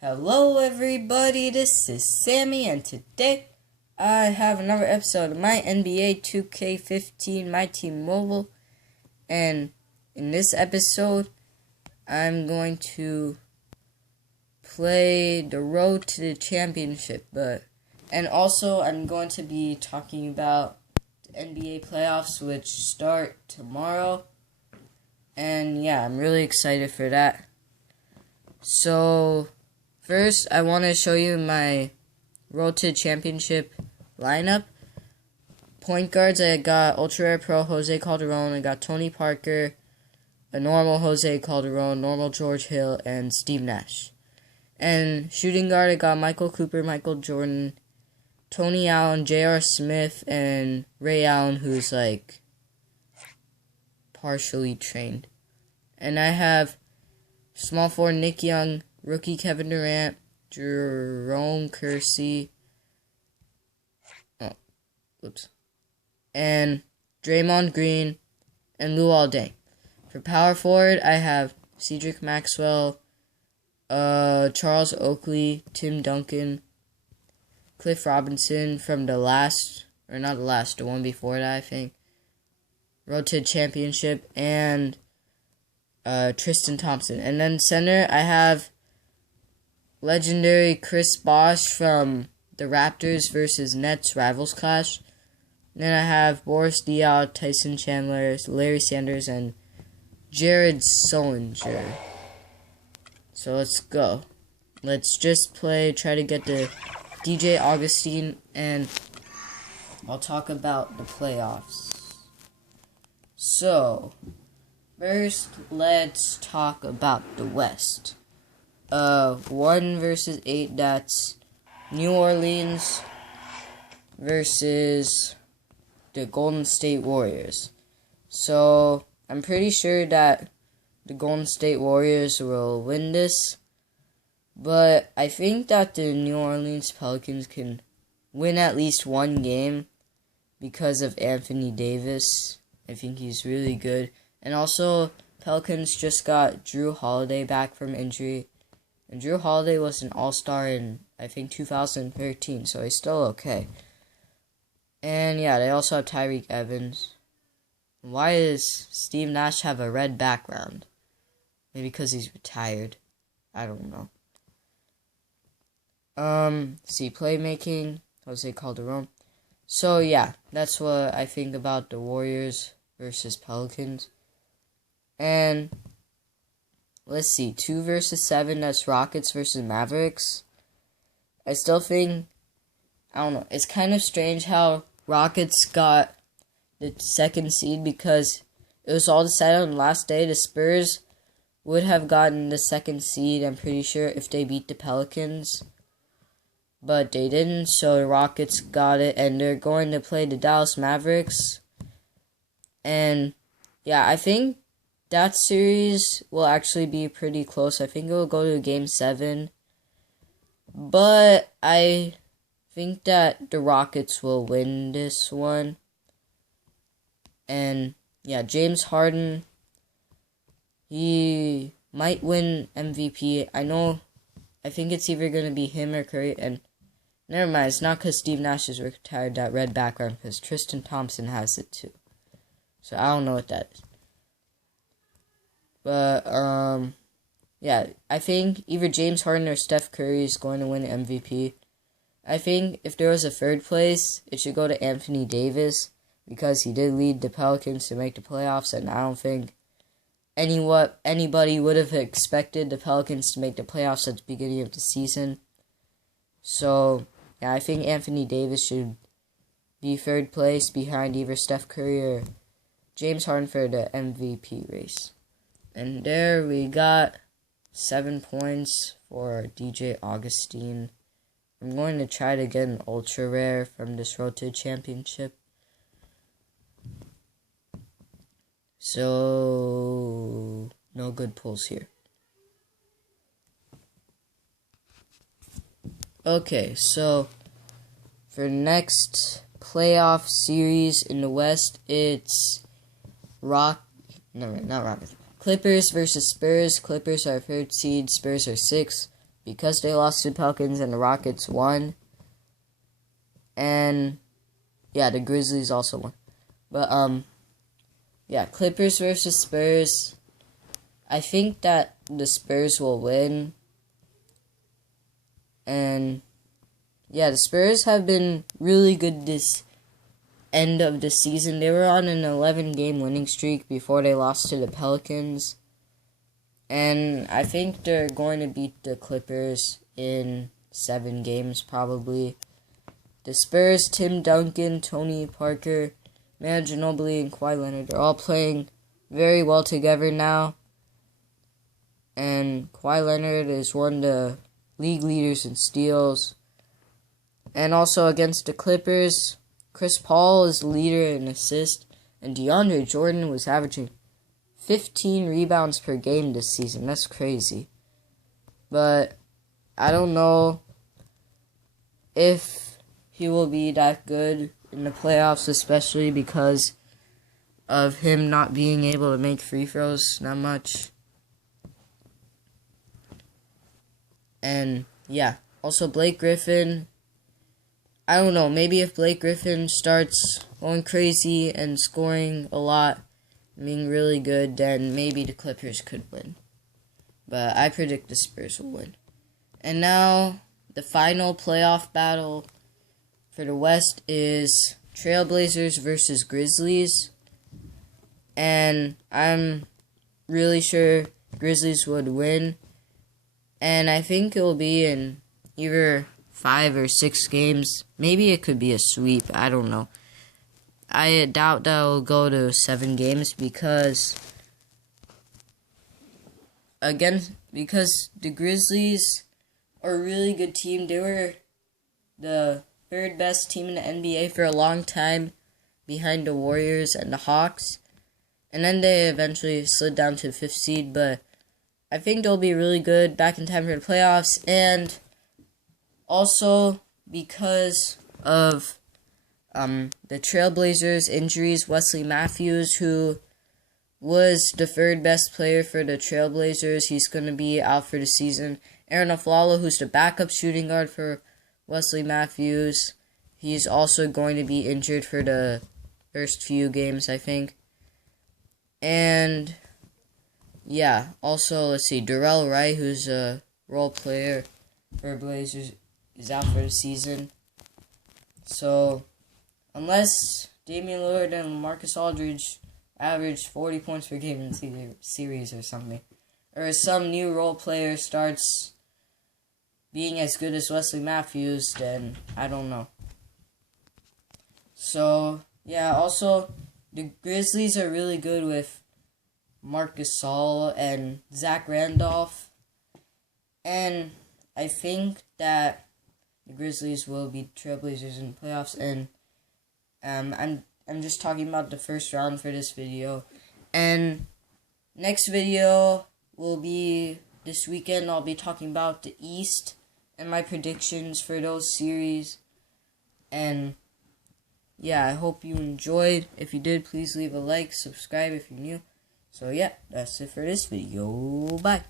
Hello everybody, this is Sammy, and today I have another episode of my NBA2K15 My Team Mobile, and in this episode I'm going to play the road to the championship, and also I'm going to be talking about the NBA playoffs, which start tomorrow, and yeah, I'm really excited for that. So first, I want to show you my Road to Championship lineup. Point guards, I got Ultra Rare Pro Jose Calderon, I got Tony Parker, a normal Jose Calderon, normal George Hill, and Steve Nash. And shooting guard, I got Michael Cooper, Michael Jordan, Tony Allen, J.R. Smith, and Ray Allen, who's like partially trained. And I have small forward Nick Young, rookie Kevin Durant, Jerome Kersey, and Draymond Green, and Luol Deng. For power forward, I have Cedric Maxwell, Charles Oakley, Tim Duncan, Cliff Robinson from the one before that, I think. Road to Championship, and Tristan Thompson. And then center, I have legendary Chris Bosh from the Raptors versus Nets Rivals Clash. And then I have Boris Diaw, Tyson Chandler, Larry Sanders, and Jared Sullinger. So let's go. Let's just try to get the DJ Augustine, and I'll talk about the playoffs. So first, let's talk about the West. 1 versus 8, that's New Orleans versus the Golden State Warriors. So I'm pretty sure that the Golden State Warriors will win this, but I think that the New Orleans Pelicans can win at least one game because of Anthony Davis. I think he's really good. And also, Pelicans just got Drew Holiday back from injury. And Drew Holiday was an all-star in, I think, 2013, so he's still okay. And yeah, they also have Tyreek Evans. Why does Steve Nash have a red background? Maybe because he's retired. I don't know. Playmaking, Jose Calderon. So yeah, that's what I think about the Warriors versus Pelicans. And let's see, 2 versus 7, that's Rockets versus Mavericks. I still think, I don't know, it's kind of strange how Rockets got the second seed because it was all decided on the last day. The Spurs would have gotten the second seed, I'm pretty sure, if they beat the Pelicans. But they didn't, so the Rockets got it, and they're going to play the Dallas Mavericks. And yeah, I think that series will actually be pretty close. I think it will go to Game 7. But I think that the Rockets will win this one. And yeah, James Harden, he might win MVP. I think it's either going to be him or Curry. And never mind, it's not because Steve Nash has retired that red background, because Tristan Thompson has it too. So I don't know what that is. But, yeah, I think either James Harden or Steph Curry is going to win MVP. I think if there was a third place, it should go to Anthony Davis, because he did lead the Pelicans to make the playoffs, and I don't think anybody would have expected the Pelicans to make the playoffs at the beginning of the season. So, yeah, I think Anthony Davis should be third place behind either Steph Curry or James Harden for the MVP race. And there we got 7 points for DJ Augustine. I'm going to try to get an ultra rare from this Road to Championship. So, no good pulls here. Okay, so for the next playoff series in the West, it's Clippers versus Spurs. Clippers are 3rd seed, Spurs are 6th. because they lost to the Pelicans and the Rockets won. And yeah, the Grizzlies also won. But yeah, Clippers versus Spurs. I think that the Spurs will win. And yeah, the Spurs have been really good this end of the season. They were on an 11-game winning streak before they lost to the Pelicans. And I think they're going to beat the Clippers in 7 games probably. The Spurs, Tim Duncan, Tony Parker, Manu Ginobili, and Kawhi Leonard are all playing very well together now. And Kawhi Leonard is one of the league leaders in steals. And also against the Clippers, Chris Paul is the leader in assists. And DeAndre Jordan was averaging 15 rebounds per game this season. That's crazy. But I don't know if he will be that good in the playoffs, especially because of him not being able to make free throws that much. And yeah, also Blake Griffin. I don't know, maybe if Blake Griffin starts going crazy and scoring a lot, being really good, then maybe the Clippers could win. But I predict the Spurs will win. And now, the final playoff battle for the West is Trailblazers versus Grizzlies. And I'm really sure Grizzlies would win. And I think it will be in either 5 or 6 games. Maybe it could be a sweep. I don't know. I doubt that will go to 7 games because the Grizzlies are a really good team. They were the 3rd best team in the NBA for a long time, behind the Warriors and the Hawks. And then they eventually slid down to the 5th seed, but I think they'll be really good back in time for the playoffs. And also because of the Trailblazers' injuries, Wesley Matthews, who was the 3rd best player for the Trailblazers, he's going to be out for the season. Aaron Aflalo, who's the backup shooting guard for Wesley Matthews, he's also going to be injured for the first few games, I think. And yeah, also, let's see, Darrell Wright, who's a role player for Blazers, is out for the season. So, unless Damian Lillard and LaMarcus Aldridge average 40 points per game in the series or something, or some new role player starts being as good as Wesley Matthews, then I don't know. So, yeah, also, the Grizzlies are really good with Marc Gasol and Zach Randolph, and I think that the Grizzlies will beat Trailblazers in the playoffs, and I'm just talking about the first round for this video. And next video will be this weekend. I'll be talking about the East and my predictions for those series. And yeah, I hope you enjoyed. If you did, please leave a like, subscribe if you're new. So yeah, that's it for this video. Bye.